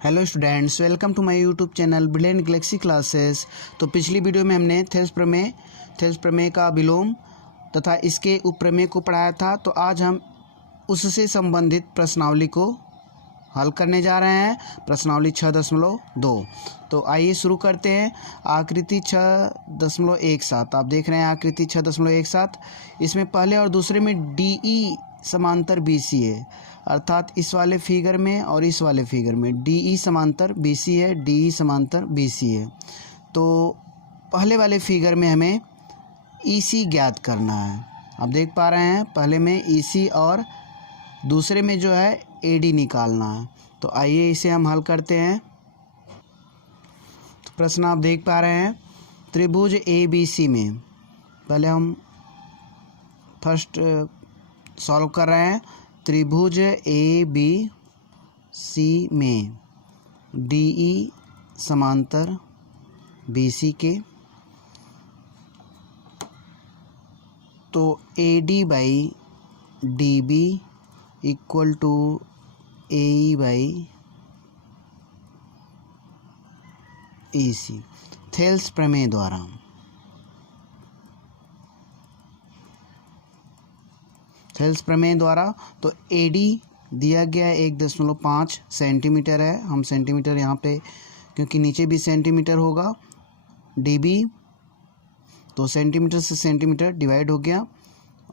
Hello students, welcome to my YouTube channel brilliant galaxy classes. तो पिछली video में हमने थेल्स प्रमेय का विलोम तथा इसके उपप्रमेय को पढ़ाया था। तो आज हम उससे संबंधित प्रश्नावली को हल करने जा रहे हैं, प्रश्नावली 6.2। तो आइए शुरू करते हैं। आकृति 6.17 आप देख रहे हैं, आकृति 6.17। इसमें पहले और दूसरे में DE समांतर BC है, अर्थात इस वाले फिगर में और इस वाले फिगर में DE समांतर BC है, DE समांतर BC है। तो पहले वाले फिगर में हमें EC ज्ञात करना है। आप देख पा रहे हैं, पहले में EC और दूसरे में जो है AD निकालना है। तो आइए इसे हम हल करते हैं। तो प्रश्न आप देख पा रहे हैं, त्रिभुज ABC में पहले हम फर्स्ट सॉल्व कर रहे हैं। त्रिभुज ABC में DE समांतर BC के, तो AD by DB equal to AE by EC Thales प्रमेय द्वारा। थेल्स प्रमेय द्वारा तो AD दिया गया 1.5 सेंटीमीटर है। हम सेंटीमीटर यहाँ पे, क्योंकि नीचे भी सेंटीमीटर होगा। DB तो सेंटीमीटर से सेंटीमीटर डिवाइड हो गया,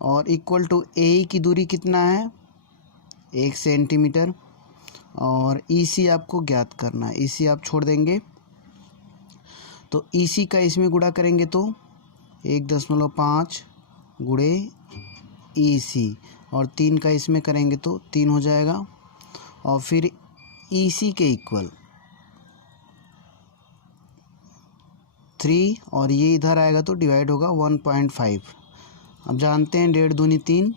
और इक्वल टू AE की दूरी कितना है, 1 सेंटीमीटर। और EC आपको ज्ञात करना है, EC आप छोड़ देंगे। तो EC का इसमें गुणा करेंगे तो 1.5 गुणे EC, और 3 का इसमें करेंगे तो 3 हो जाएगा। और फिर EC के इक्वल 3, और ये इधर आएगा तो डिवाइड होगा 1.5। अब जानते हैं 1.5 दूनी 3,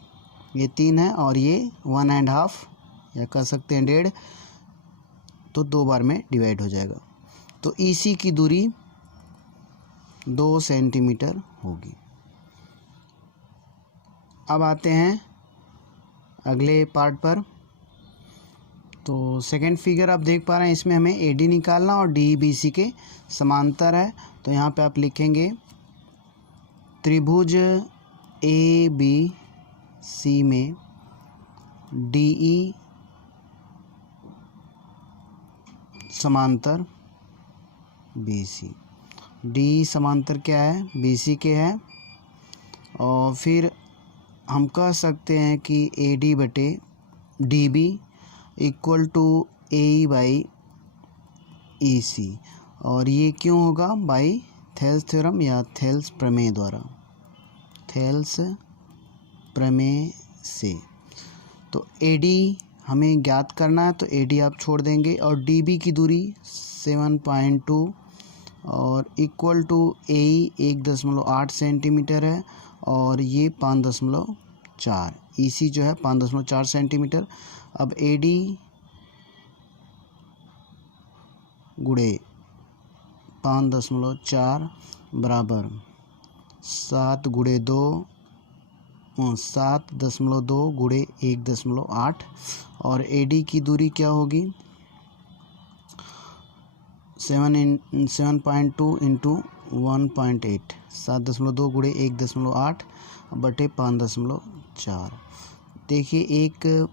ये 3 है, और ये 1.5 या कह सकते हैं 1.5, तो 2 बार में डिवाइड हो जाएगा। तो EC की दूरी 2 सेंटीमीटर होगी। अब आते हैं अगले पार्ट पर। तो सेकंड फिगर आप देख पा रहे हैं, इसमें हमें AD निकालना और DE BC के समांतर है। तो यहाँ पे आप लिखेंगे त्रिभुज ABC में DE समांतर BC। DE समांतर क्या है, BC के है। और फिर हम कह सकते हैं कि AD बटे DB equal to AE by EC, और ये क्यों होगा, बाई थेल्स थ्योरम या थेल्स प्रमेय द्वारा, थेल्स प्रमेय से। तो AD हमें ज्ञात करना है, तो AD आप छोड़ देंगे, और DB की दूरी 7.2 और इक्वल टू AE 1.8 सेंटीमीटर है, और ये 5.4, EC जो है 5.4 सेंटीमीटर। अब AD गुणे 5.4 बराबर 7 गुणे 2 7.2 गुणे 1.8, और AD की दूरी क्या होगी, 7.2 इंटू 1.8, 7.2 गुणे 1.8 बटे 5.4। देखिए, एक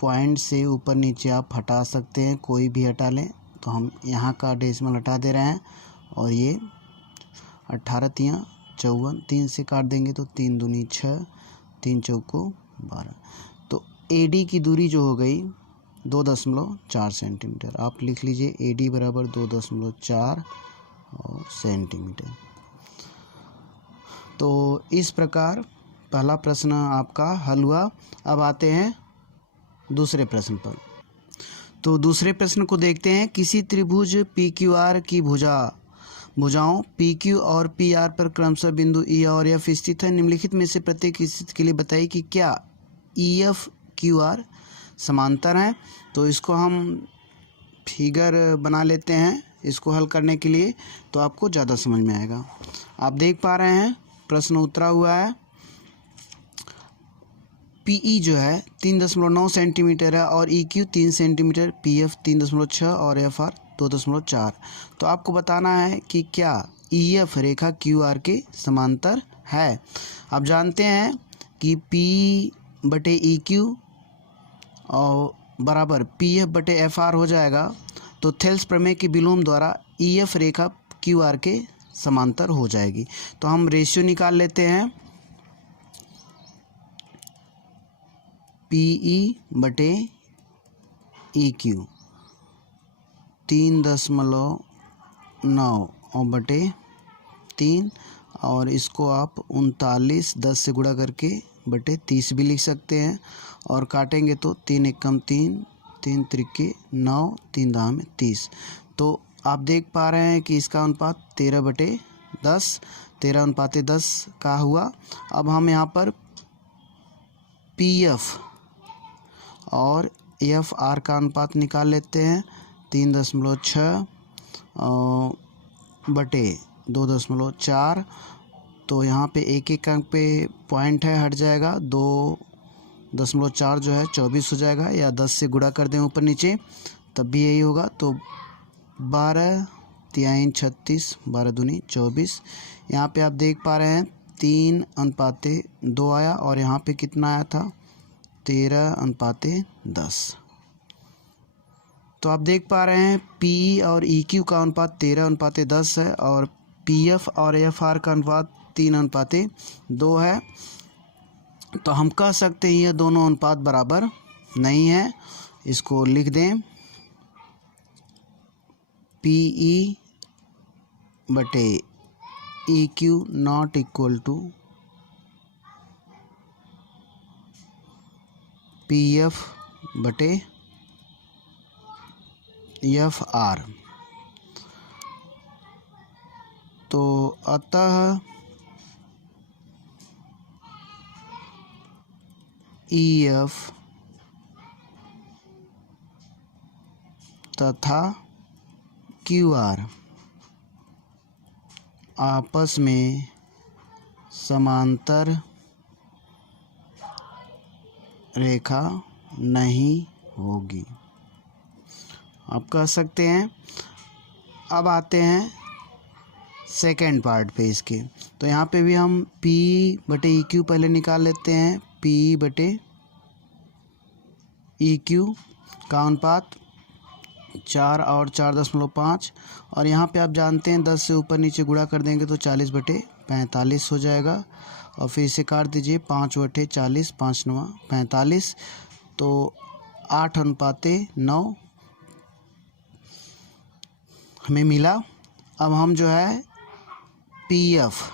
पॉइंट से ऊपर नीचे आप हटा सकते हैं, कोई भी हटा लें। तो हम यहाँ का डेसिमल हटा दे रहे हैं, और ये 18 तियाँ 54, 3 से काट देंगे तो 3 दूनी 6, 3 चौको 12। तो AD की दूरी जो हो गई 2.4 सेंटीमीटर। आप लिख लीजिए AD बराबर 2.4 और सेंटीमीटर। तो इस प्रकार पहला प्रश्न आपका हल हुआ। अब आते हैं दूसरे प्रश्न पर। तो दूसरे प्रश्न को देखते हैं। किसी त्रिभुज PQR की भुजाओं PQ और PR पर क्रमशः बिंदु E और F स्थित है। निम्नलिखित में से प्रत्येक स्थिति के लिए बताइए कि क्या EF QR समांतर हैं। तो इसको हम फिगर बना लेते हैं, इसको हल करने के लिए, तो आपको ज़्यादा समझ में आएगा। आप देख पा रहे हैं प्रश्न उतरा हुआ है। पीई जो है 3.9 सेंटीमीटर है और ईक्यू 3 सेंटीमीटर, पीएफ 3.6 और एफआर 2.4। तो आपको बताना है कि क्या ईएफ रेखा क्यूआर के समांतर है। आप जानते हैं कि पी बटे ईक्यू और बराबर पीएफ बटे एफआर हो जाएगा। तो थेल्स प्रमेय के विलोम द्वारा ईएफ रेखा क्यूआर के समांतर हो जाएगी। तो हम रेशियो निकाल लेते हैं, पीई बटे ईक्यू 3.9 और बटे 3, और इसको आप 39 10 से गुणा करके बटे 30 भी लिख सकते हैं, और काटेंगे तो 3 एकम 3, 3 त्रिके 9, 3 दाम 30। तो आप देख पा रहे हैं कि इसका अनुपात 13/10, 13:10 का हुआ। अब हम यहाँ पर पीएफ और एफआर का अनुपात निकाल लेते हैं, 3.6 बटे 2.4। तो यहाँ पे एक एक अंक पे पॉइंट है, हट जाएगा, 2.4 जो है 24 हो जाएगा, या 10 से गुणा कर दें ऊपर नीचे तब भी यही होगा। तो 12 3 36, 12 दूनी 24। यहाँ पे आप देख पा रहे हैं 3:2 आया, और यहाँ पे कितना आया था 13:10। तो आप देख पा रहे हैं पी और ईक्यू का अनुपात 13:10 है, और पीएफ और एफआर का अनुपात 3:2 है। तो हम कह सकते हैं ये दोनों अनुपात बराबर नहीं है। इसको लिख दें, पीई बटे EQ not equal to PF बटे एफआर। तो अतः ईएफ तथा क्यूआर आपस में समांतर रेखा नहीं होगी, आप कह सकते हैं। अब आते हैं सेकेंड पार्ट पे इसके। तो यहाँ पे भी हम P बटे EQ पहले निकाल लेते हैं, P बटे EQ का अनुपात 4 और 4.5, और यहाँ पे आप जानते हैं 10 से ऊपर नीचे गुणा कर देंगे तो 40/45 हो जाएगा, और फिर इसे काट दीजिए, 5/40, 5 9 45, तो 8:9 हमें मिला। अब हम जो है पीएफ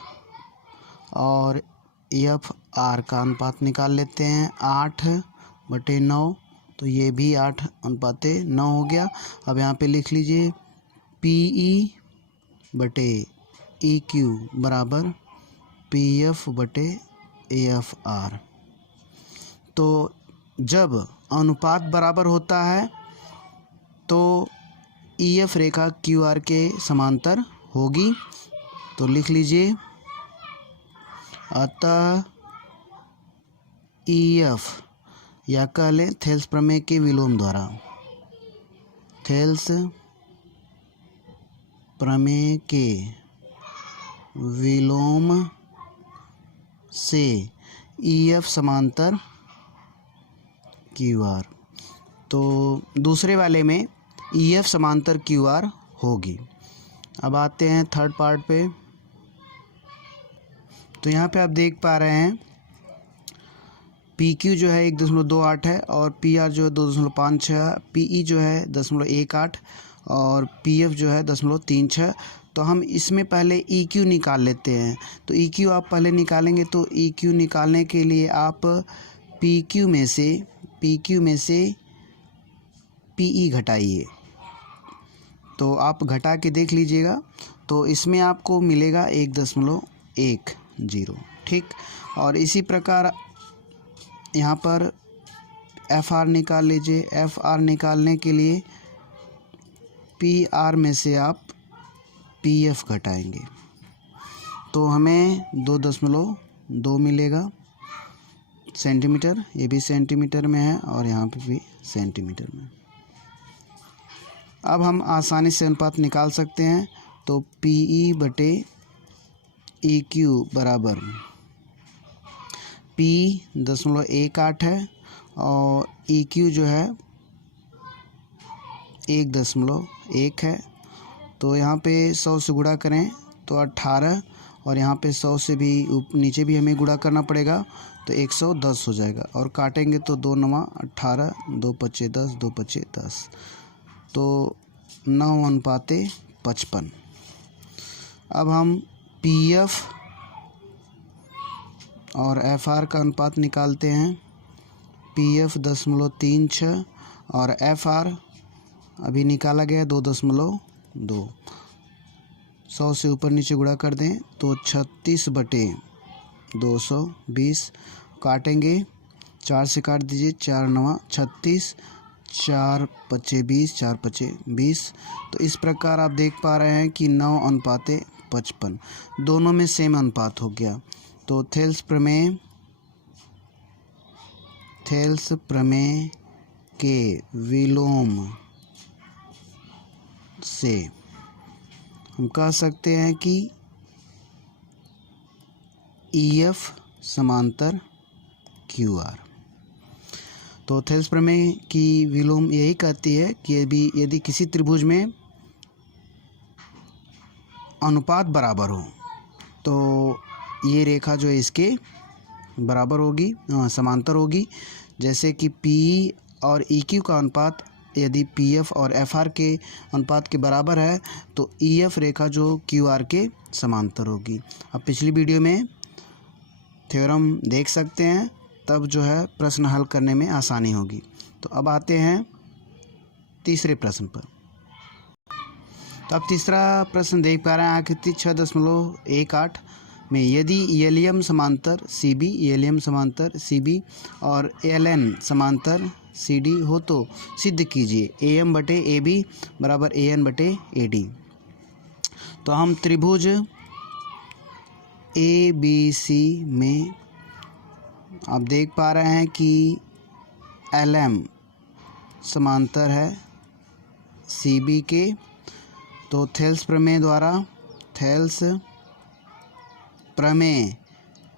और एफआर का अनुपात निकाल लेते हैं, 8/9, तो ये भी 8:9 हो गया। अब यहाँ पे लिख लीजिए पीई बटे ईक्यू बराबर पीएफ बटे एफआर। तो जब अनुपात बराबर होता है तो ईएफ रेखा क्यूआर के समांतर होगी। तो लिख लीजिए, अतः ईएफ, या कह लें थेल्स प्रमेय के विलोम द्वारा, थेल्स प्रमेय के विलोम से ईएफ समांतर क्यूआर। तो दूसरे वाले में ईएफ समांतर क्यूआर होगी। अब आते हैं थर्ड पार्ट पे। तो यहाँ पे आप देख पा रहे हैं PQ जो है 1.28 है, और PR जो है 2.56 है, PE जो है 0.18 और PF जो है 0.36। तो हम इसमें पहले EQ निकाल लेते हैं। तो EQ आप पहले निकालेंगे, तो EQ निकालने के लिए आप PQ में से PE घटाइए। तो आप घटा के देख लीजिएगा, तो इसमें आपको मिलेगा 1.10, ठीक। और इसी प्रकार यहाँ पर FR निकाल लीजिए। FR निकालने के लिए PR में से आप PF घटाएंगे, तो हमें 2.2 मिलेगा। सेंटीमीटर, ये भी सेंटीमीटर में है और यहाँ पे भी सेंटीमीटर में। अब हम आसानी से अनुपात निकाल सकते हैं। तो PE बटे EQ बराबर P.18 है और EQ जो है 1.1 है। तो यहाँ पे 100 से गुणा करें तो 18 और यहाँ पे 100 से भी नीचे भी हमें गुणा करना पड़ेगा तो 110 हो जाएगा। और काटेंगे तो 2 9 18, 2 5 10, 2 5 10, तो 9:55। अब हम PF और FR का अनुपात निकालते हैं। PF 0.36 और FR अभी निकाला गया 2.2। 100 से ऊपर नीचे गुणा कर दें तो 36/220। काटेंगे, 4 से काट दीजिए, 4 9 36, 4 5 20, 4 5 20। तो इस प्रकार आप देख पा रहे हैं कि 9:55 दोनों में सेम अनुपात हो गया। तो थेल्स प्रमेय के विलोम से हम कह सकते हैं कि EF समांतर QR। तो थेल्स प्रमेय की विलोम यही कहती है कि यदि किसी त्रिभुज में अनुपात बराबर हो तो ये रेखा जो है इसके बराबर होगी, समांतर होगी। जैसे कि PE और EQ का अनुपात यदि PF और FR के अनुपात के बराबर है तो EF रेखा जो QR के समांतर होगी। अब पिछली वीडियो में थ्योरम देख सकते हैं, तब जो है प्रश्न हल करने में आसानी होगी। तो अब आते हैं तीसरे प्रश्न पर। तो अब तीसरा प्रश्न देख पा रहे हैं आकृति 6.18 में यदि एलियम समांतर CB और LN समांतर CD हो तो सिद्ध कीजिए AM/AB बराबर AN/AD। तो हम त्रिभुज ABC में आप देख पा रहे हैं कि LM समांतर है CB के। तो थेल्स प्रमेय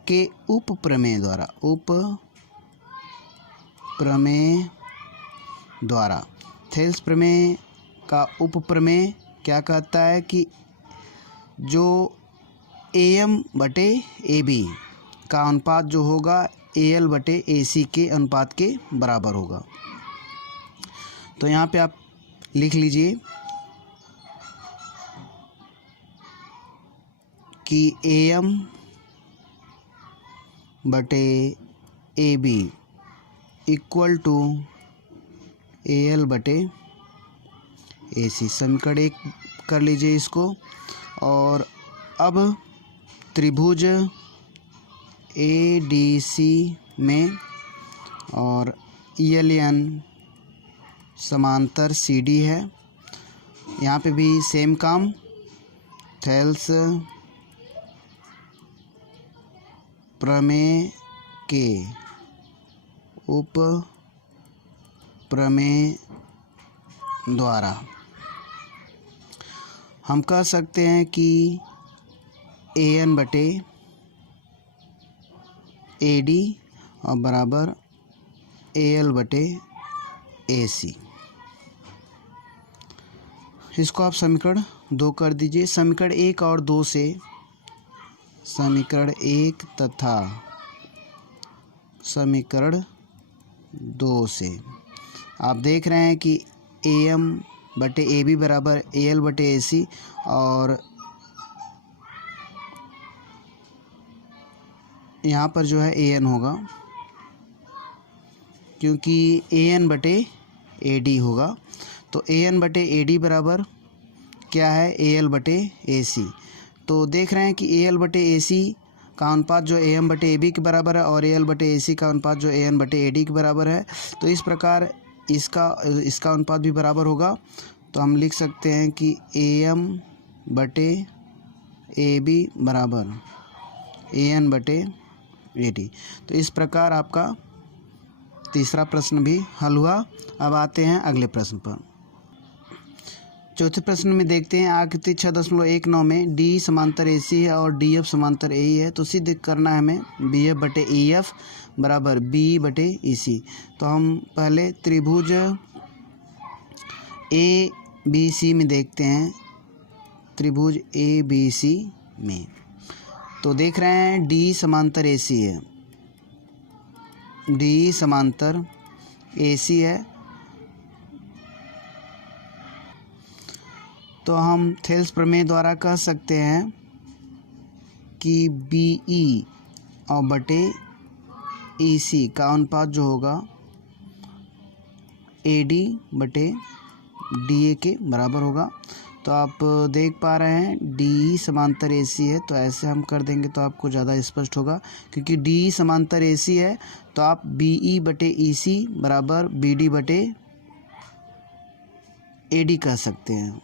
के उप प्रमेय द्वारा थेल्स प्रमेय का उप प्रमेय क्या कहता है कि जो AM/AB का अनुपात जो होगा AL/AC के अनुपात के बराबर होगा। तो यहाँ पे आप लिख लीजिए कि AM/AB इक्वल टू AL/AC। समीकरण 1 कर लीजिए इसको। और अब त्रिभुज ADC में और ELN समांतर CD है, यहाँ पे भी सेम काम। थेल्स प्रमेय के उप प्रमेय द्वारा हम कह सकते हैं कि AN/AD और बराबर AL/AC। इसको आप समीकरण 2 कर दीजिए। समीकरण 1 और 2 से समीकरण 1 तथा समीकरण 2 से आप देख रहे हैं कि AM/AB बराबर AL/AC और यहाँ पर जो है AN होगा क्योंकि AN/AD होगा। तो AN/AD बराबर क्या है AL/AC। तो देख रहे हैं कि AL/AC का अनुपात जो AM/AB के बराबर है और AL/AC का अनुपात जो AN/AD के बराबर है। तो इस प्रकार इसका अनुपात भी बराबर होगा। तो हम लिख सकते हैं कि AM/AB बराबर AN/AD AD। तो इस प्रकार आपका तीसरा प्रश्न भी हल हुआ। अब आते हैं अगले प्रश्न पर। चौथे प्रश्न में देखते हैं आकृति 6.19 में D समांतर AC है और DF समांतर AE है। तो सिद्ध करना है हमें BF बटे EF बराबर B बटे EC। तो हम पहले त्रिभुज ABC में देखते हैं। त्रिभुज ABC में तो देख रहे हैं D समांतर AC है, D समांतर AC है। तो हम थेल्स प्रमेय द्वारा कह सकते हैं कि BE और बटे EC का अनुपात जो होगा AD बटे DA के बराबर होगा। तो आप देख पा रहे हैं DE समांतर AC है, तो ऐसे हम कर देंगे तो आपको ज़्यादा स्पष्ट होगा। क्योंकि DE समांतर AC है तो आप BE बटे EC बराबर BD बटे AD कह सकते हैं।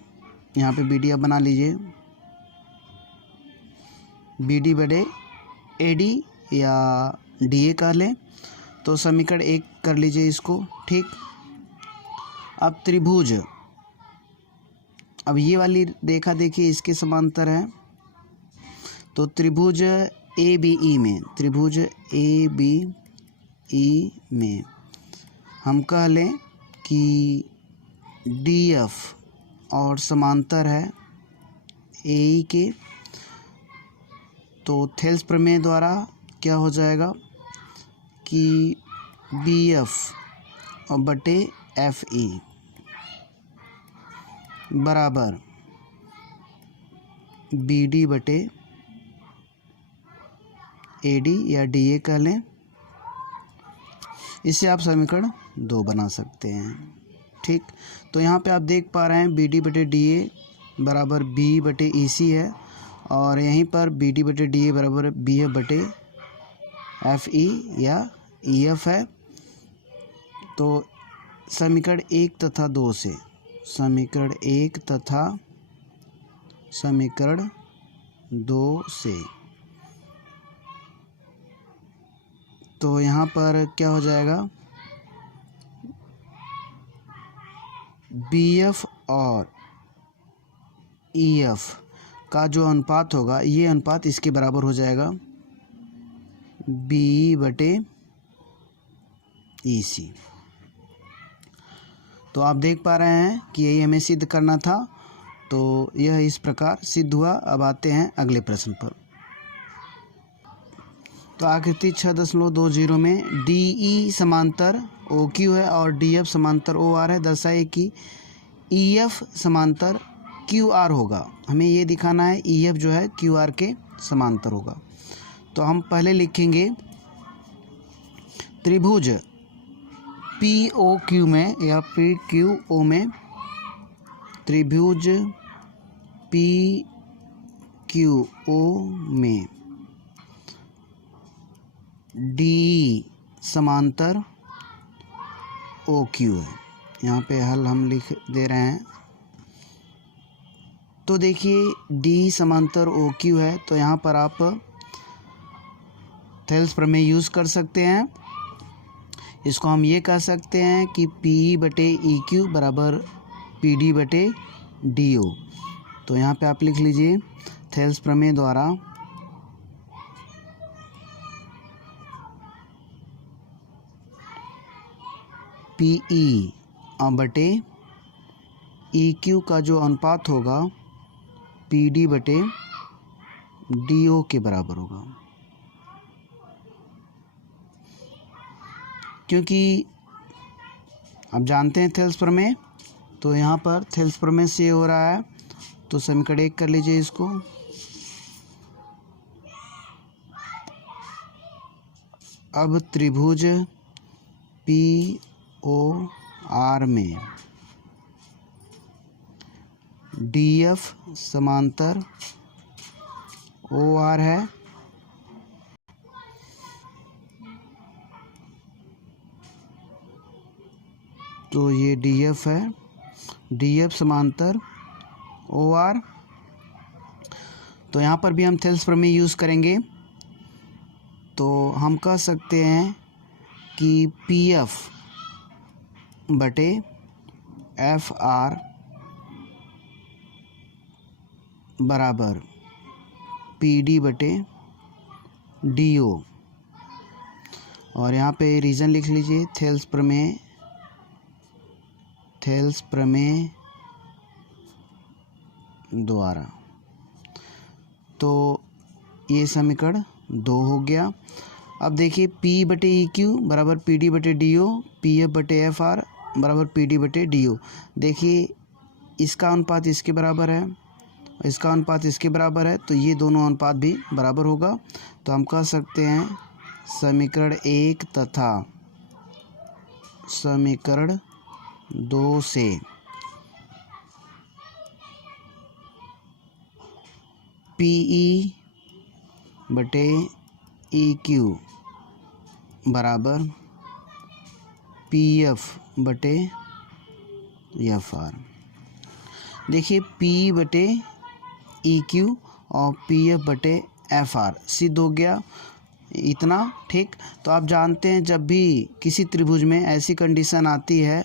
यहाँ पे BD आप बना लीजिए, BD बटे AD या DA कह लें। तो समीकरण 1 कर लीजिए इसको, ठीक। अब त्रिभुज, अब ये वाली रेखा देखिए इसके समांतर है। तो त्रिभुज ABE में, त्रिभुज ABE में हम कह लें कि DF और समांतर है AE के। तो थेल्स प्रमेय द्वारा क्या हो जाएगा कि BF और बटे FE बराबर BD बटे AD या DA कह लें। इससे आप समीकरण 2 बना सकते हैं, ठीक। तो यहाँ पे आप देख पा रहे हैं BD बटे DA बराबर B बटे EC है और यहीं पर BD बटे DA बराबर BF बटे FE या EF है। तो समीकरण 1 तथा 2 से, समीकरण 1 तथा समीकरण 2 से, तो यहाँ पर क्या हो जाएगा BF और EF का जो अनुपात होगा, ये अनुपात इसके बराबर हो जाएगा BE बटे EC। तो आप देख पा रहे हैं कि यही हमें सिद्ध करना था। तो यह इस प्रकार सिद्ध हुआ। अब आते हैं अगले प्रश्न पर। तो आकृति 6.20 में DE समांतर OQ है और DF समांतर OR है। दर्शाए कि EF समांतर QR होगा। हमें ये दिखाना है EF जो है QR के समांतर होगा। तो हम पहले लिखेंगे त्रिभुज POQ में या PQO में, त्रिभुज PQO में DE समांतर OQ है। यहाँ पे हल हम लिख दे रहे हैं। तो देखिए DE समांतर OQ है, तो यहाँ पर आप थेल्स प्रमेय यूज़ कर सकते हैं। इसको हम ये कह सकते हैं कि PE बटे EQ बराबर PD बटे DO। तो यहाँ पे आप लिख लीजिए थेल्स प्रमेय द्वारा PE बटे EQ का जो अनुपात होगा PD बटे DO के बराबर होगा। क्योंकि आप जानते हैं थेल्स प्रमेय, तो यहाँ पर थेल्स प्रमेय से हो रहा है। तो समीकरण 1 कर लीजिए इसको। अब त्रिभुज POR में DF समांतर OR है। तो ये DF है, DF समांतर OR। तो यहाँ पर भी हम थेल्स प्रमेय यूज़ करेंगे। तो हम कह सकते हैं कि PF बटे FR बराबर PD बटे DO। और यहाँ पे रीज़न लिख लीजिए, थेल्स प्रमेय द्वारा। तो ये समीकरण 2 हो गया। अब देखिए P बटे EQ बराबर PD बटे DO, PF बटे FR बराबर PD बटे DO। देखिए इसका अनुपात इसके बराबर है, इसका अनुपात इसके बराबर है, तो ये दोनों अनुपात भी बराबर होगा। तो हम कह सकते हैं समीकरण 1 तथा समीकरण 2 से PE बटे EQ बराबर PF बटे FR। देखिए P बटे EQ और PF बटे FR सिद्ध हो गया इतना, ठीक। तो आप जानते हैं जब भी किसी त्रिभुज में ऐसी कंडीशन आती है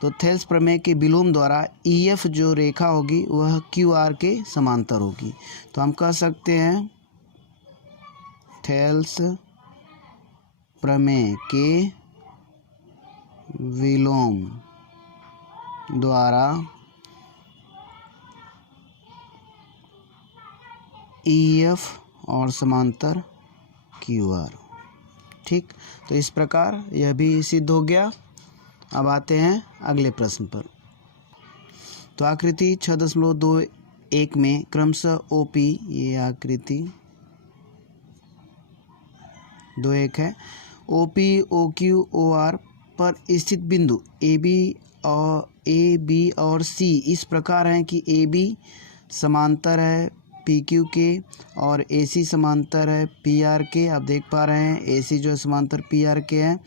तो थेल्स प्रमेय के विलोम द्वारा EF जो रेखा होगी वह QR के समांतर होगी। तो हम कह सकते हैं थेल्स प्रमेय के विलोम द्वारा EF और समांतर QR, ठीक। तो इस प्रकार यह भी सिद्ध हो गया। अब आते हैं अगले प्रश्न पर। तो आकृति 6.21 में क्रमशः OP, ये आकृति 2.1 है, OP, OQ, OR पर स्थित बिंदु AB और C इस प्रकार हैं कि AB समांतर है PQ के और AC समांतर है PR के। आप देख पा रहे हैं AC जो है समांतर PR के है।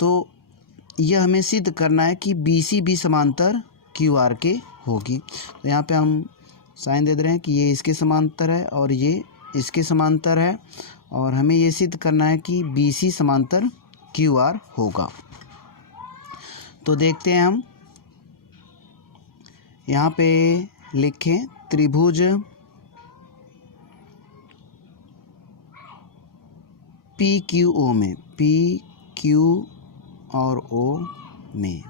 तो यह हमें सिद्ध करना है कि BC भी समांतर QR के होगी। तो यहाँ पे हम साइन दे रहे हैं कि ये इसके समांतर है और ये इसके समांतर है, और हमें ये सिद्ध करना है कि BC समांतर QR होगा। तो देखते हैं हम यहाँ पे लिखें त्रिभुज PQO में, PQ और O में,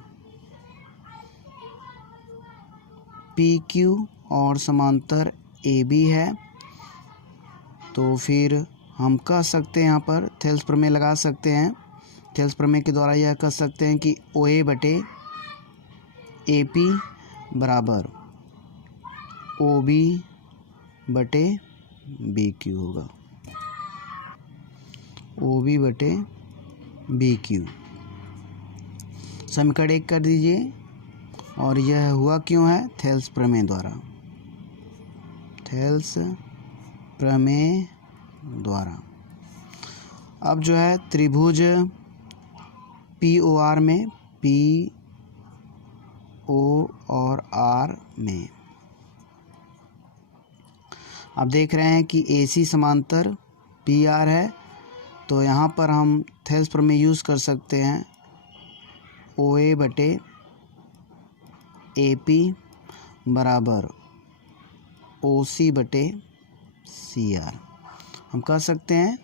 PQ और समांतर AB है। तो फिर हम कह सकते हैं यहाँ पर थेल्स प्रमेय लगा सकते हैं। थेल्स प्रमेय के द्वारा यह कह सकते हैं कि OA बटे AP बराबर OB बटे BQ होगा, OB बटे BQ। समीकरण 1 कर दीजिए। और यह हुआ क्यों है? थेल्स प्रमेय द्वारा, थेल्स प्रमेय द्वारा। अब जो है त्रिभुज POR में, PO और R में आप देख रहे हैं कि AC समांतर PR है। तो यहाँ पर हम थेल्स प्रमेय यूज़ कर सकते हैं OA बटे AP बराबर OC बटे CR। हम कह सकते हैं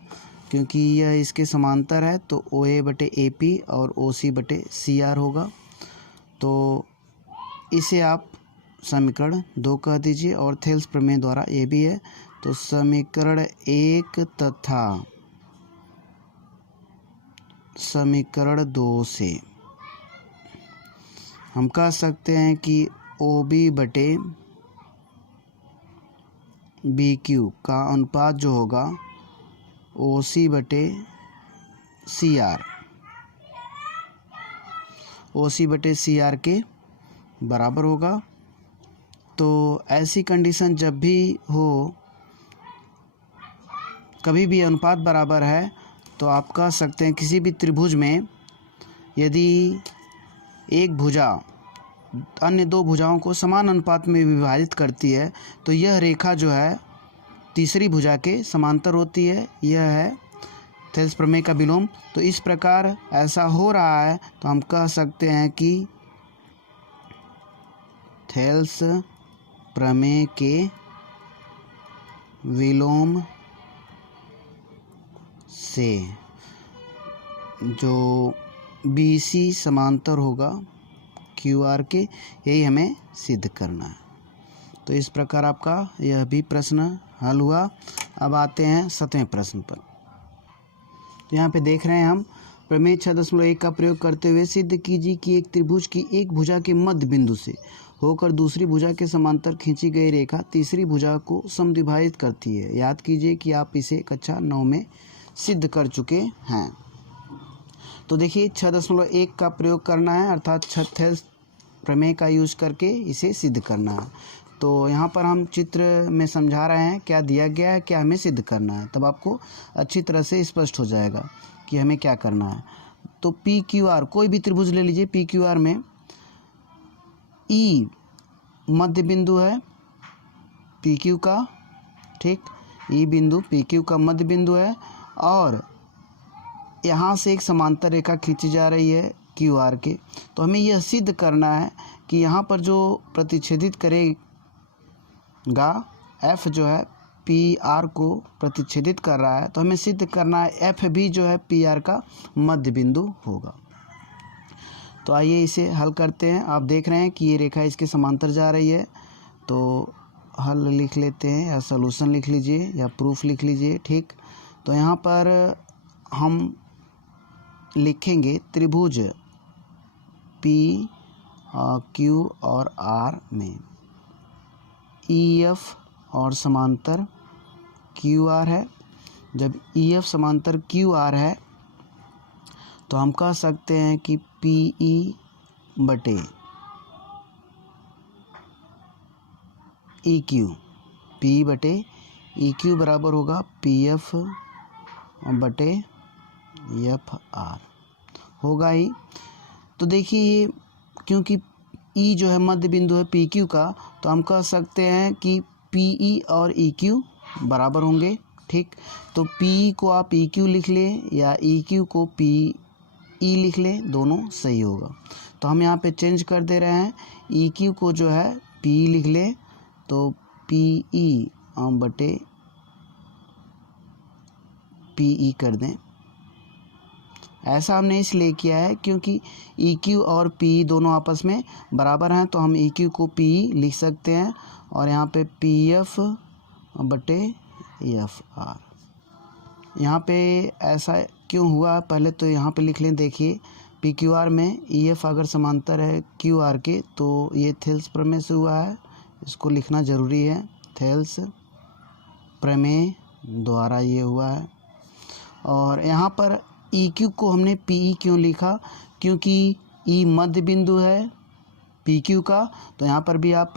क्योंकि यह इसके समांतर है तो OA बटे AP और OC बटे CR होगा। तो इसे आप समीकरण 2 कह दीजिए। और थेल्स प्रमेय द्वारा ये भी है। तो समीकरण 1 तथा समीकरण 2 से हम कह सकते हैं कि OB बटे BQ का अनुपात जो होगा OC बटे CR, OC बटे CR के बराबर होगा। तो ऐसी कंडीशन जब भी हो, कभी भी अनुपात बराबर है, तो आप कह सकते हैं किसी भी त्रिभुज में यदि एक भुजा अन्य दो भुजाओं को समान अनुपात में विभाजित करती है तो यह रेखा जो है तीसरी भुजा के समांतर होती है। यह है थेल्स प्रमेय का विलोम। तो इस प्रकार ऐसा हो रहा है तो हम कह सकते हैं कि थेल्स प्रमेय के विलोम से जो BC समांतर होगा QR के, यही हमें सिद्ध करना है। तो इस प्रकार आपका यह भी प्रश्न हल हुआ। अब आते हैं 7वें प्रश्न पर। तो यहाँ पे देख रहे हैं हम, प्रमेय 6.1 का प्रयोग करते हुए सिद्ध कीजिए कि एक त्रिभुज की एक भुजा के मध्य बिंदु से होकर दूसरी भुजा के समांतर खींची गई रेखा तीसरी भुजा को समद्विभाजित करती है। याद कीजिए कि आप इसे कक्षा 9 में सिद्ध कर चुके हैं। तो देखिए 6.1 का प्रयोग करना है, अर्थात थेल्स प्रमेय का यूज करके इसे सिद्ध करना है। तो यहाँ पर हम चित्र में समझा रहे हैं क्या दिया गया है, क्या हमें सिद्ध करना है, तब आपको अच्छी तरह से स्पष्ट हो जाएगा कि हमें क्या करना है। तो PQR, कोई भी त्रिभुज ले लीजिए, PQR में E मध्य बिंदु है PQ का, ठीक, E बिंदु PQ का मध्य बिंदु है और यहाँ से एक समांतर रेखा खींची जा रही है QR के। तो हमें यह सिद्ध करना है कि यहाँ पर जो प्रतिच्छेदित करेगा F जो है PR को प्रतिच्छेदित कर रहा है, तो हमें सिद्ध करना है F भी जो है PR का मध्य बिंदु होगा। तो आइए इसे हल करते हैं। आप देख रहे हैं कि ये रेखा इसके समांतर जा रही है, तो हल लिख लेते हैं या सॉल्यूशन लिख लीजिए या प्रूफ लिख लीजिए, ठीक। तो यहाँ पर हम लिखेंगे त्रिभुज PQ और R में EF और समांतर QR है। जब EF समांतर QR है तो हम कह सकते हैं कि PE बटे EQ, PE बटे EQ बराबर होगा PF बटे FR होगा ही। तो देखिए क्योंकि E जो है मध्य बिंदु है PQ का, तो हम कह सकते हैं कि PE और EQ बराबर होंगे, ठीक। तो PE को आप EQ लिख लें या EQ को PE लिख लें, दोनों सही होगा। तो हम यहाँ पे चेंज कर दे रहे हैं, EQ को जो है PE लिख लें, तो PE बटे PE कर दें। ऐसा हमने इसलिए किया है क्योंकि EQ और PE दोनों आपस में बराबर हैं, तो हम EQ को PE लिख सकते हैं और यहाँ पे PF बटे FR। यहाँ पे ऐसा क्यों हुआ, पहले तो यहाँ पे लिख लें। देखिए PQR में EF अगर समांतर है QR के, तो ये थेल्स प्रमेय से हुआ है, इसको लिखना ज़रूरी है। थेल्स प्रमेय द्वारा ये हुआ है। और यहाँ पर EQ को हमने PE क्यों लिखा, क्योंकि E मध्य बिंदु है PQ का, तो यहाँ पर भी आप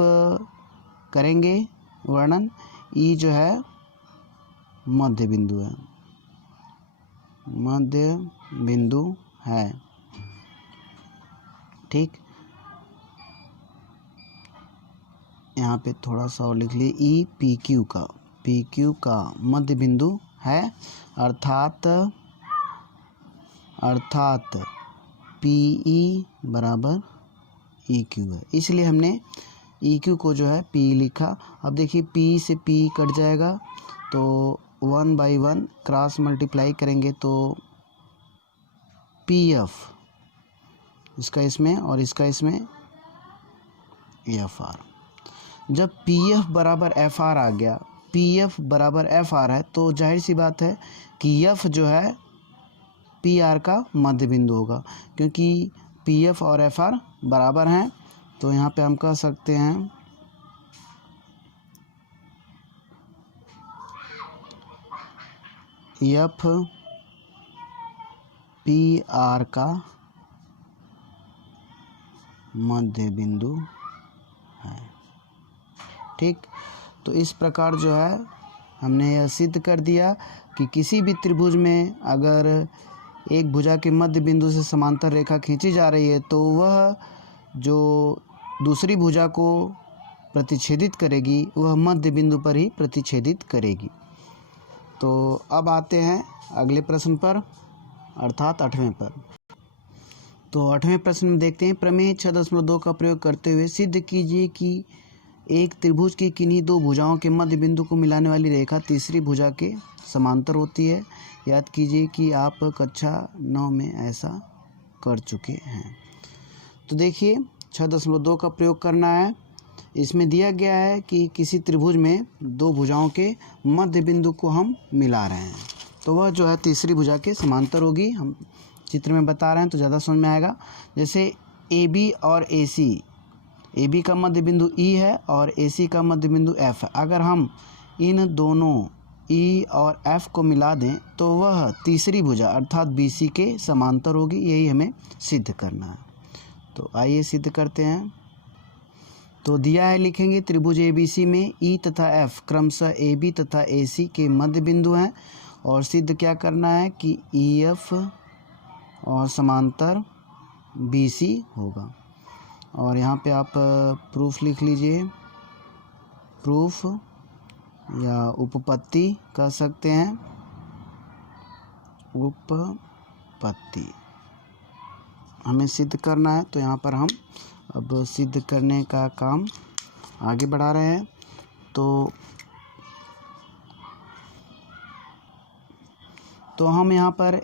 करेंगे वर्णन। E जो है मध्य बिंदु है, मध्य बिंदु है, ठीक। यहाँ पे थोड़ा सा और लिख लिए, E PQ का मध्य बिंदु है, अर्थात PE बराबर EQ है, इसलिए हमने EQ को जो है PE लिखा। अब देखिए PE से PE कट जाएगा, तो 1/1 क्रॉस मल्टीप्लाई करेंगे तो PF, इसका इसमें और इसका इसमें FR। जब PF बराबर FR आ गया, PF बराबर FR है, तो जाहिर सी बात है कि F जो है PR का मध्य बिंदु होगा, क्योंकि PF और FR बराबर हैं। तो यहाँ पे हम कह सकते हैं F PR का मध्य बिंदु है, ठीक। तो इस प्रकार जो है हमने यह सिद्ध कर दिया कि किसी भी त्रिभुज में अगर एक भुजा के मध्य बिंदु से समांतर रेखा खींची जा रही है, तो वह जो दूसरी भुजा को प्रतिच्छेदित करेगी वह मध्य बिंदु पर ही प्रतिच्छेदित करेगी। तो अब आते हैं अगले प्रश्न पर, अर्थात 8वें पर। तो 8वें प्रश्न में देखते हैं, प्रमेय 6.2 का प्रयोग करते हुए सिद्ध कीजिए कि एक त्रिभुज की किन्हीं दो भुजाओं के मध्य बिंदु को मिलाने वाली रेखा तीसरी भुजा के समांतर होती है। याद कीजिए कि आप कक्षा 9 में ऐसा कर चुके हैं। तो देखिए 6.2 का प्रयोग करना है। इसमें दिया गया है कि किसी त्रिभुज में दो भुजाओं के मध्य बिंदु को हम मिला रहे हैं, तो वह जो है तीसरी भुजा के समांतर होगी। हम चित्र में बता रहे हैं तो ज़्यादा समझ में आएगा। जैसे AB और AC, AB का मध्य बिंदु E है और AC का मध्य बिंदु F है। अगर हम इन दोनों E और F को मिला दें तो वह तीसरी भुजा अर्थात BC के समांतर होगी। यही हमें सिद्ध करना है। तो आइए सिद्ध करते हैं। तो दिया है, लिखेंगे त्रिभुज ABC में E तथा F क्रमशः AB तथा AC के मध्य बिंदु हैं और सिद्ध क्या करना है कि EF और समांतर BC होगा। और यहाँ पे आप प्रूफ लिख लीजिए, प्रूफ या उपपत्ति कह सकते हैं, उपपत्ति हमें सिद्ध करना है। तो यहाँ पर हम अब सिद्ध करने का काम आगे बढ़ा रहे हैं। तो हम यहाँ पर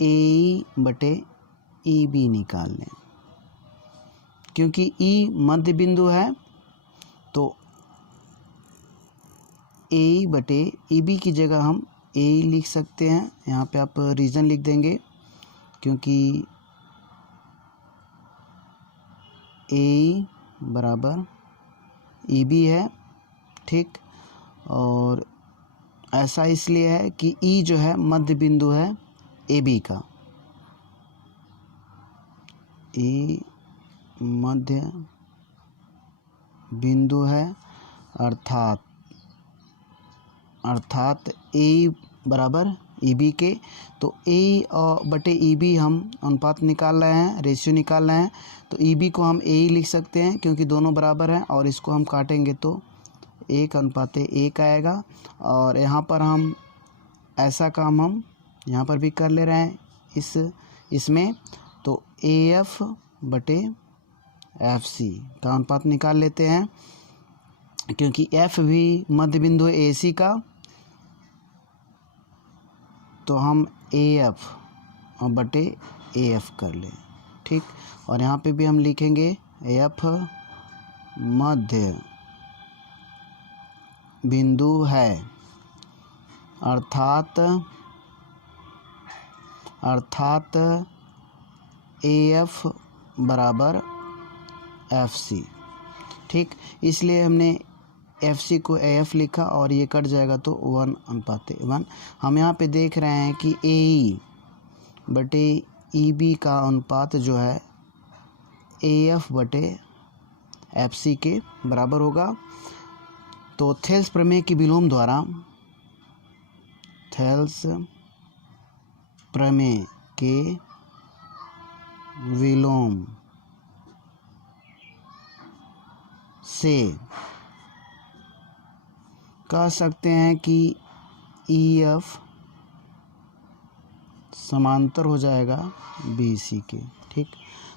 AE/EB निकाल लें, क्योंकि E मध्य बिंदु है तो AE/EB की जगह हम AE लिख सकते हैं। यहाँ पे आप रीज़न लिख देंगे, क्योंकि AE बराबर EB है, ठीक। और ऐसा इसलिए है कि E जो है मध्य बिंदु है AB का, E मध्य बिंदु है, अर्थात AE बराबर EB के। तो AE/EB हम अनुपात निकाल रहे हैं, रेशियो निकाल रहे हैं। तो EB को हम AE लिख सकते हैं क्योंकि दोनों बराबर हैं, और इसको हम काटेंगे तो 1:1 आएगा। और यहाँ पर हम ऐसा काम हम यहाँ पर भी कर ले रहे हैं इसमें। तो AF/FC का अनुपात निकाल लेते हैं, क्योंकि F भी मध्य बिंदु है AC का। तो हम AF/AF कर लें, ठीक। और यहाँ पे भी हम लिखेंगे F मध्य बिंदु है, अर्थात AF बराबर FC, ठीक। इसलिए हमने FC को AF लिखा और ये कट जाएगा तो 1:1। हम यहाँ पे देख रहे हैं कि AE/EB का अनुपात जो है AF/FC के बराबर होगा। तो थेल्स प्रमेय के विलोम द्वारा, थेल्स प्रमेय के विलोम से कह सकते हैं कि EF समांतर हो जाएगा BC के, ठीक।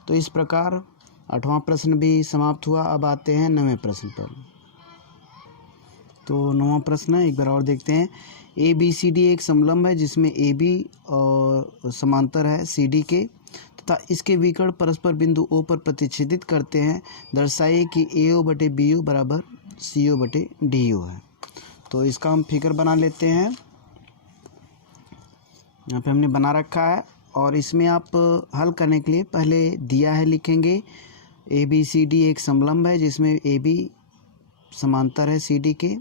तो इस प्रकार 8वां प्रश्न भी समाप्त हुआ। अब आते हैं 9वें प्रश्न पर। तो 9वां प्रश्न एक बार और देखते हैं। ABCD एक समलंब है जिसमें AB और समांतर है CD के, तथा इसके विकर्ण परस्पर बिंदु O पर प्रतिच्छेदित करते हैं। दर्शाइए कि AO/BO बराबर CO/DO है। तो इसका हम फिगर बना लेते हैं। यहाँ पे हमने बना रखा है, और इसमें आप हल करने के लिए पहले दिया है, लिखेंगे ABCD एक समलंब है जिसमें AB समांतर है CD के।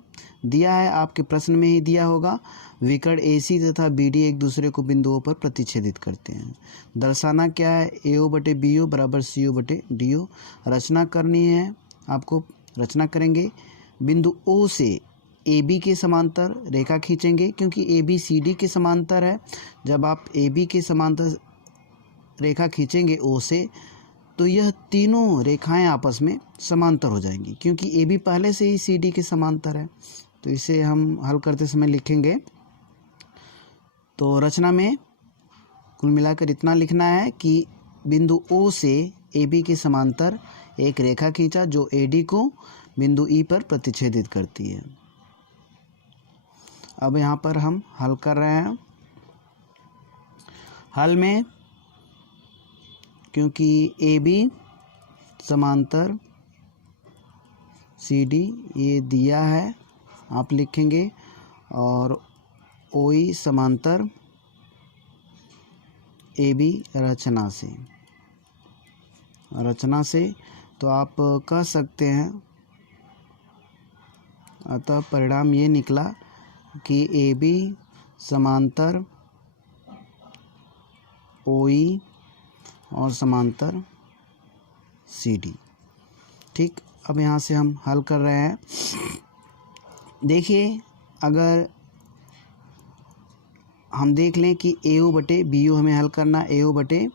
दिया है, आपके प्रश्न में ही दिया होगा, विकर्ण AC तथा BD एक दूसरे को बिंदुओं पर प्रतिच्छेदित करते हैं। दर्शाना क्या है, AO/BO बराबर CO/DO। रचना करनी है आपको, रचना करेंगे। बिंदु O से AB के समांतर रेखा खींचेंगे, क्योंकि AB CD के समांतर है। जब आप AB के समांतर रेखा खींचेंगे O से, तो यह तीनों रेखाएं आपस में समांतर हो जाएंगी, क्योंकि AB पहले से ही CD के समांतर है। तो इसे हम हल करते समय लिखेंगे तो रचना में कुल मिलाकर इतना लिखना है कि बिंदु O से AB के समांतर एक रेखा खींचा जो AD को बिंदु E पर प्रतिच्छेदित करती है। अब यहाँ पर हम हल कर रहे हैं। हल में क्योंकि AB समांतर CD ये दिया है, आप लिखेंगे, और OE समांतर AB रचना से तो आप कह सकते हैं, अतः परिणाम ये निकला कि AB समांतर OE और समांतर CD। ठीक, अब यहाँ से हम हल कर रहे हैं। देखिए, अगर हम देख लें कि AO बटे BO हमें हल करना, AO बटे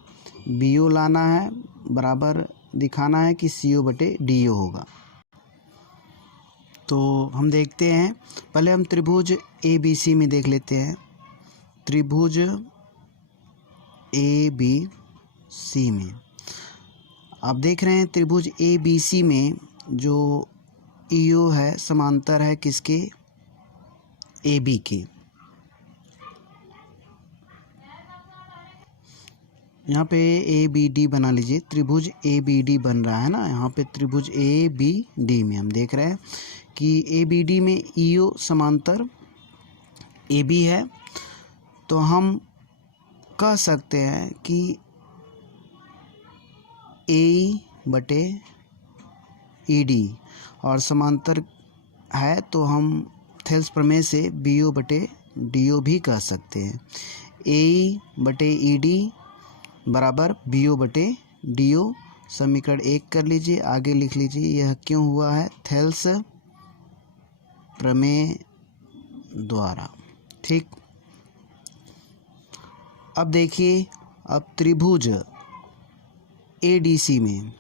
BO लाना है, बराबर दिखाना है कि CO बटे DO होगा। तो हम देखते हैं, पहले हम त्रिभुज ABC में देख लेते हैं। त्रिभुज ABC में आप देख रहे हैं, त्रिभुज ABC में जो EO है समांतर है किसके? AB के। यहाँ पे ABD बना लीजिए, त्रिभुज ABD बन रहा है ना। यहाँ पे त्रिभुज ABD में हम देख रहे हैं कि ABD में EO समांतर AB है, तो हम कह सकते हैं कि AE बटे ED और समांतर है, तो हम थेल्स प्रमेय से BO बटे DO भी कह सकते हैं। AE बटे ED बराबर BO बटे DO, समीकरण 1 कर लीजिए, आगे लिख लीजिए। यह क्यों हुआ है? थेल्स प्रमेय द्वारा। ठीक, अब देखिए, अब त्रिभुज ADC में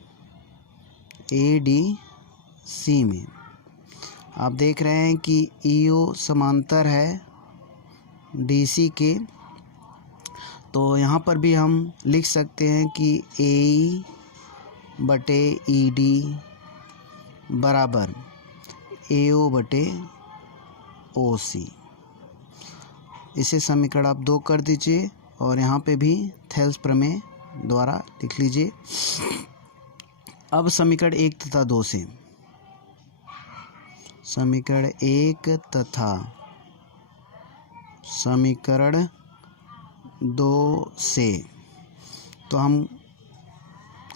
आप देख रहे हैं कि EO समांतर है DC के, तो यहाँ पर भी हम लिख सकते हैं कि AE बटे ED बराबर AO बटे OC। इसे समीकरण आप 2 कर दीजिए और यहाँ पे भी थेल्स प्रमेय द्वारा लिख लीजिए। अब समीकरण 1 तथा 2 से, समीकरण 1 तथा समीकरण 2 से तो हम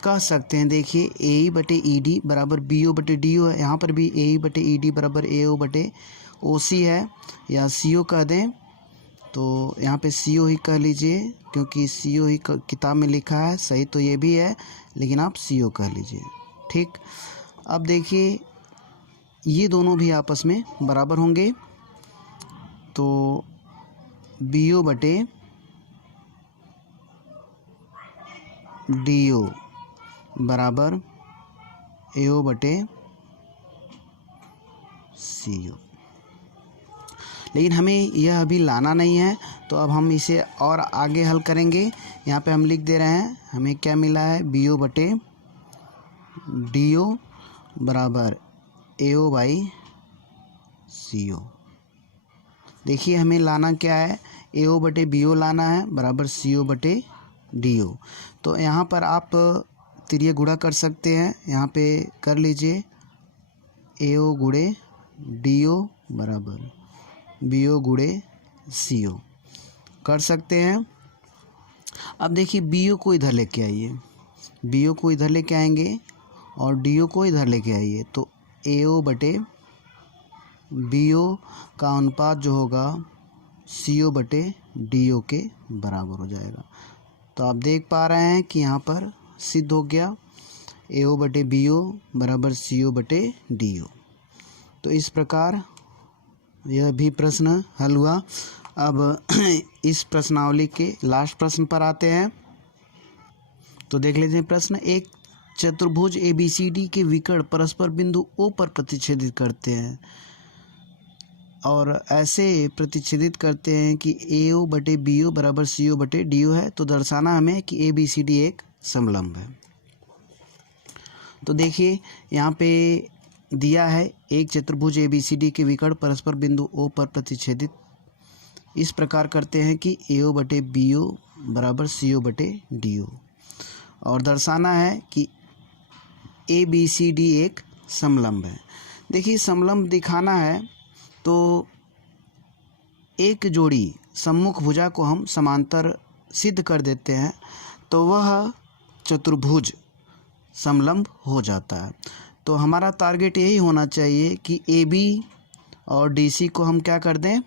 कह सकते हैं, देखिए, AE बटे ED बराबर BO बटे DO है। यहाँ पर भी AE बटे ED बराबर AO बटे OC है, या CO कह दें तो यहाँ पे CO ही कह लीजिए, क्योंकि CO ही किताब में लिखा है। सही तो ये भी है, लेकिन आप CO कह लीजिए। ठीक, अब देखिए, ये दोनों भी आपस में बराबर होंगे, तो BO बटे DO बराबर AO बटे CO। लेकिन हमें यह अभी लाना नहीं है, तो अब हम इसे और आगे हल करेंगे। यहाँ पे हम लिख दे रहे हैं, हमें क्या मिला है? BO बटे DO बराबर AO बाई CO। देखिए, हमें लाना क्या है? AO बटे BO लाना है, बराबर CO बटे DO। तो यहाँ पर आप तिर्यक गुणा कर सकते हैं, यहाँ पे कर लीजिए। AO गुणे DO बराबर BO गुणे CO कर सकते हैं। अब देखिए, BO को इधर लेके आइए, BO को इधर लेके आएंगे और DO को इधर लेके आइए, तो AO बटे BO का अनुपात जो होगा CO बटे DO के बराबर हो जाएगा। तो आप देख पा रहे हैं कि यहाँ पर सिद्ध हो गया, AO बटे BO बराबर CO बटे DO। तो इस प्रकार यह भी प्रश्न हल हुआ। अब इस प्रश्नावली के लास्ट प्रश्न पर आते हैं, तो देख लेते हैं प्रश्न। एक चतुर्भुज ABCD के विकर्ण परस्पर बिंदु O पर प्रतिच्छेदित करते हैं। और ऐसे प्रतिच्छेदित करते हैं कि AO बटे BO बराबर CO बटे DO है, तो दर्शाना हमें कि ABCD एक समलंब है। तो देखिए यहाँ पे दिया है एक चतुर्भुज ABCD के विकर्ण परस्पर बिंदु O पर प्रतिच्छेदित इस प्रकार करते हैं कि AO बटे BO बराबर CO बटे DO, और दर्शाना है कि ABCD एक समलंब है। देखिए समलंब दिखाना है तो एक जोड़ी सम्मुख भुजा को हम समांतर सिद्ध कर देते हैं, तो वह चतुर्भुज समलंब हो जाता है। तो हमारा टारगेट यही होना चाहिए कि AB और DC को हम क्या कर दें,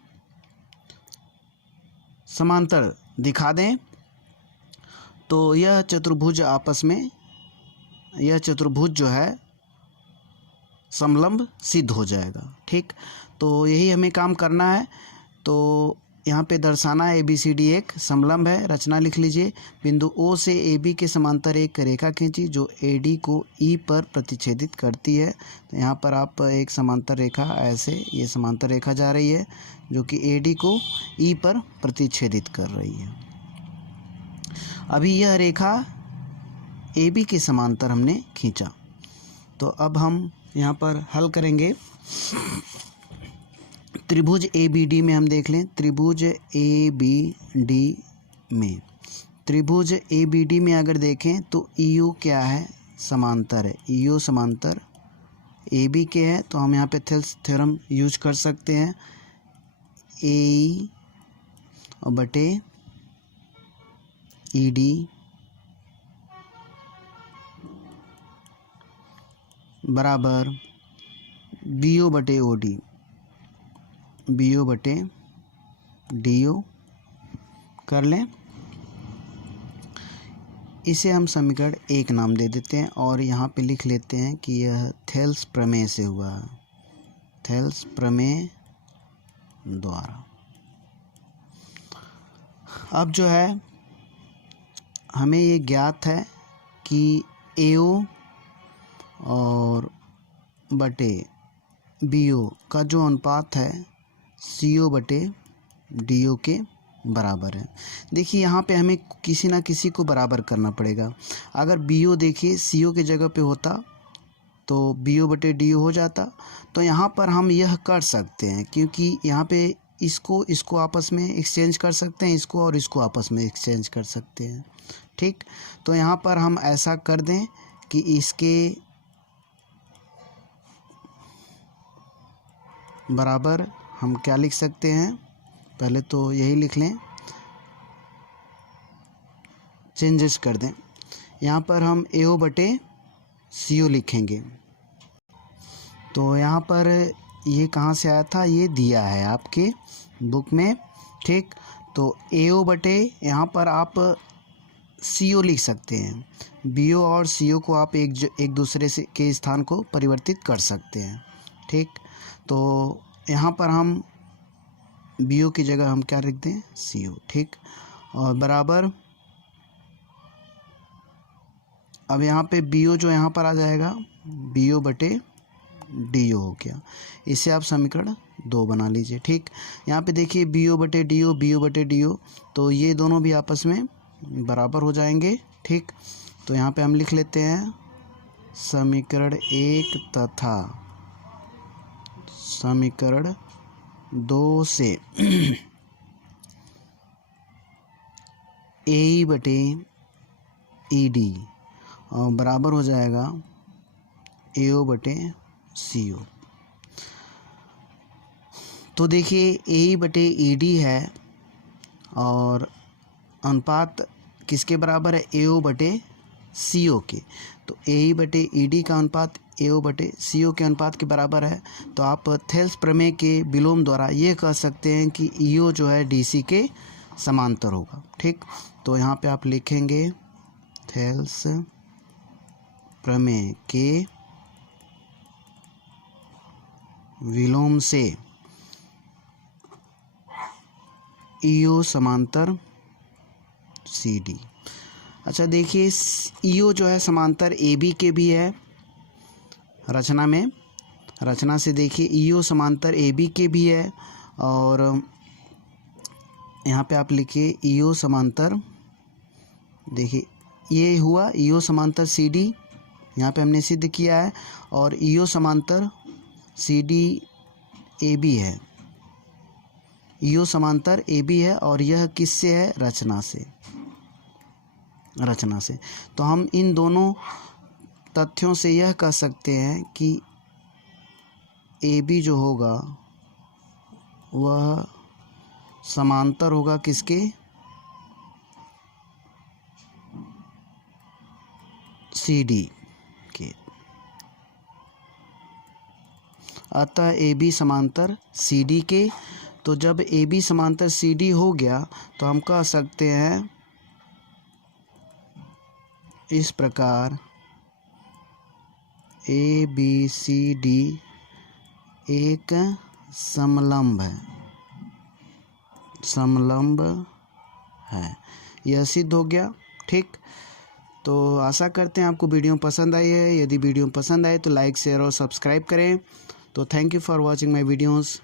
समांतर दिखा दें, तो यह चतुर्भुज आपस में, यह चतुर्भुज जो है समलंब सिद्ध हो जाएगा। ठीक, तो यही हमें काम करना है। तो यहाँ पे दर्शाना है ABCD एक समलंब है। रचना लिख लीजिए, बिंदु O से AB के समांतर एक रेखा खींची जो AD को E पर प्रतिच्छेदित करती है। तो यहाँ पर आप एक समांतर रेखा, ऐसे ये समांतर रेखा जा रही है जो कि AD को E पर प्रतिच्छेदित कर रही है। अभी यह रेखा AB के समांतर हमने खींचा, तो अब हम यहाँ पर हल करेंगे। त्रिभुज ABD में हम देख लें, त्रिभुज ABD में, त्रिभुज ABD में अगर देखें तो EO क्या है, समांतर है। EO समांतर AB के है, तो हम यहाँ पे थेल्स थ्योरम यूज कर सकते हैं। AE और बटे ED बराबर BO बटे OD, BO बटे DO कर लें। इसे हम समीकरण 1 नाम दे देते हैं और यहाँ पे लिख लेते हैं कि यह थेल्स प्रमेय से हुआ है, थेल्स प्रमेय द्वारा। अब जो है हमें ये ज्ञात है कि AO और बटे BO का जो अनुपात है CO बटे DO के बराबर है। देखिए यहाँ पे हमें किसी ना किसी को बराबर करना पड़ेगा। अगर BO देखिए CO के जगह पे होता तो BO बटे DO हो जाता। तो यहाँ पर हम यह कर सकते हैं, क्योंकि यहाँ पे इसको आपस में एक्सचेंज कर सकते हैं, इसको और इसको आपस में एक्सचेंज कर सकते हैं। ठीक, तो यहाँ पर हम ऐसा कर दें कि इसके बराबर हम क्या लिख सकते हैं, पहले तो यही लिख लें, चेंजेस कर दें। यहाँ पर हम AO बटे CO लिखेंगे। तो यहाँ पर ये कहाँ से आया था, ये दिया है आपके बुक में। ठीक, तो AO बटे यहाँ पर आप CO लिख सकते हैं। BO और CO को आप एक दूसरे से के स्थान को परिवर्तित कर सकते हैं। ठीक, तो यहाँ पर हम BO की जगह हम क्या लिख दें, CO। ठीक, और बराबर, अब यहाँ पे BO जो यहाँ पर आ जाएगा BO बटे DO हो गया। इसे आप समीकरण 2 बना लीजिए। ठीक, यहाँ पे देखिए BO बटे DO, BO बटे DO, तो ये दोनों भी आपस में बराबर हो जाएंगे। ठीक, तो यहाँ पे हम लिख लेते हैं समीकरण 1 तथा समीकरण 2 से AE बटे ED और बराबर हो जाएगा AO बटे CO। तो देखिए AE बटे ED है और अनुपात किसके बराबर है, AO बटे CO के। तो AE बटे ED का अनुपात AO बटे CO के अनुपात के बराबर है। तो आप थेल्स प्रमेय के विलोम द्वारा ये कह सकते हैं कि EO जो है DC के समांतर होगा। ठीक, तो यहाँ पे आप लिखेंगे थेल्स प्रमेय के विलोम से EO समांतर CD। अच्छा देखिए EO जो है समांतर AB के भी है रचना में, रचना से देखिए ईओ समांतर ए बी के भी है, और यहाँ पे आप लिखिए ईओ समांतर, देखिए ये हुआ ईओ समांतर सी डी, यहाँ पे हमने सिद्ध किया है, और ईओ समांतर सी डी ए बी है, ईओ समांतर ए बी है, और यह किससे है? रचना से, रचना से। तो हम इन दोनों तथ्यों से यह कह सकते हैं कि ए बी जो होगा वह समांतर होगा किसके? सी डी के। अतः ए बी समांतर सी डी के। तो जब ए बी समांतर सी डी हो गया तो हम कह सकते हैं इस प्रकार ए बी सी डी एक समलंब है, समलंब है। यह सिद्ध हो गया। ठीक, तो आशा करते हैं आपको वीडियो पसंद आई है। यदि वीडियो पसंद आए तो लाइक शेयर और सब्सक्राइब करें। तो thank you for watching my videos.